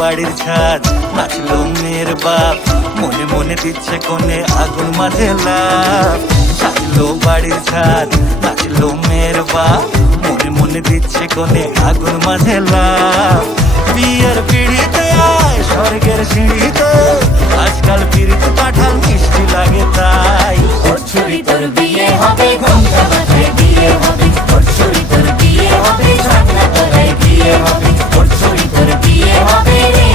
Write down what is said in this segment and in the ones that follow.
বাড়ির ছাদ, নাচলো মেয়ের বাপ, মনে মনে দিচ্ছে কোণে আগুন মাঝে লাভ। সাজলো বাড়ির ছাদ, নাচলো মেয়ের বাপ, মনে মনে দিচ্ছে কোণে আগুন মাঝে লাভ। বিয়ের পিড়িতে আয় স্বর্গের সিঁড়িতে, আজকাল পিড়িত কাঁঠাল মিষ্টি লাগে তাই। ওর ছুরি তোর বিয়ে হবে, ঘোমটা মাথায় বিয়ে হবে। ওর ছুরি তোর বিয়ে হবে, ছাগনা তলায় বিয়ে হবে। ওর ছুরি তোর বিয়ে হবে রে,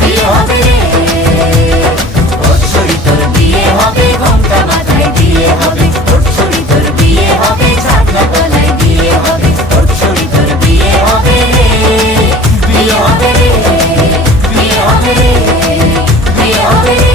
বিয়ে হবে রে। ওর ছুরি তোর বিয়ে হবে, ঘোমটা মাথায় বিয়ে হবে। ওর ছুরি তোর বিয়ে হবে, ছাগনা তলায় বিয়ে হবে। ওর ছুরি তোর বিয়ে হবে রে, বিয়ে হবে রে, বিয়ে হবে রে, বিয়ে হবে রে।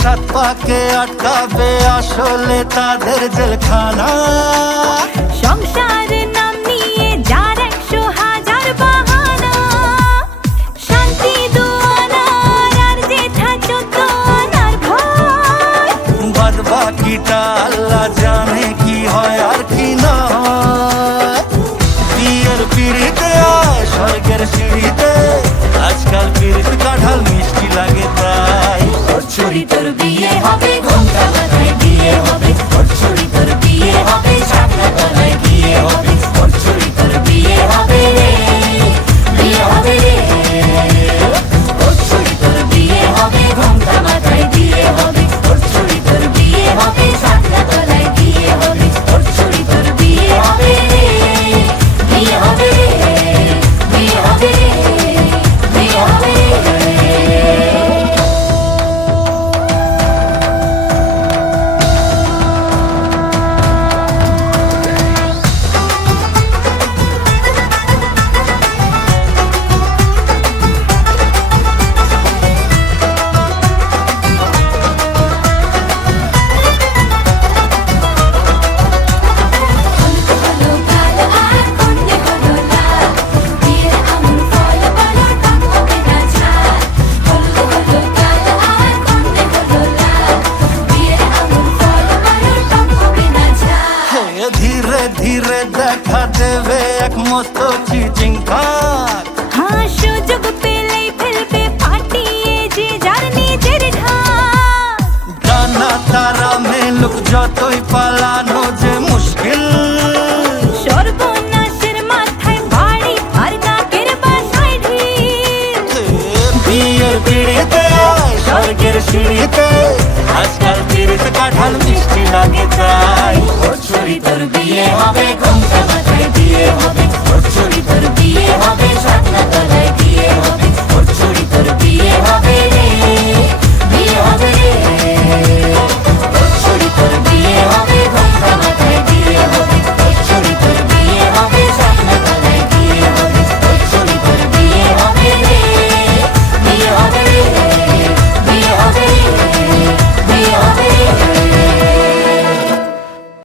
সাত পাকে আটকাবে আসলে তাদের জেলখানা। সংসারের নাম নিয়ে যার 100,000 বাহানা, শান্তি দুয়ানার আর জেঠা 14 আনার ভয়। বাদ বাকিটা আল্লাহ জানে কি হয় আর কি না। বিয়ের পিড়িতে আয় স্বর্গের সিঁড়িতে, আজকাল পিড়িত কাঁঠাল মিষ্টি লাগে তাই। ওর ছুরি তোর বিয়ে হবে, ঘোমটা মাথায় বিয়ে হবে। ওর ছুরি তোর বিয়ে হবে, ছাগনা তলায় বিয়ে হবে। ওর ছুরি তোর বিয়ে হবে রে, বিয়ে হবে রে। ওর ছুরি তোর বিয়ে হবে, ঘোমটা মাথায় বিয়ে হবে। ওর ছুরি তোর বিয়ে হবে, ছাগনা তলায় বিয়ে হবে। ওর ছুরি তোর বিয়ে হবে রে, বিয়ে হবে রে, বিয়ে হবে রে, বিয়ে হবে রে। ধীরে ধীরে দেখা দেবে এক মস্ত চিচিং খাক। হ্যাঁ, সুযোগ পেলেই ফেলবে পাঠিয়ে যে যার নিজের ঢাক। ডানা তারা মেলুক যতই পালানো যে মুশকিল। সর্বনাশের মাথায় বাড়ি আর নাকের বাসায় ঢিল। বিয়ের পিড়িতে আয় স্বর্গের সিঁড়িতে, আজকাল পিড়িত কাঁঠাল মিষ্টি লাগে তাই। ওর ছুরি তোর বিয়ে হবে, ঘোমটা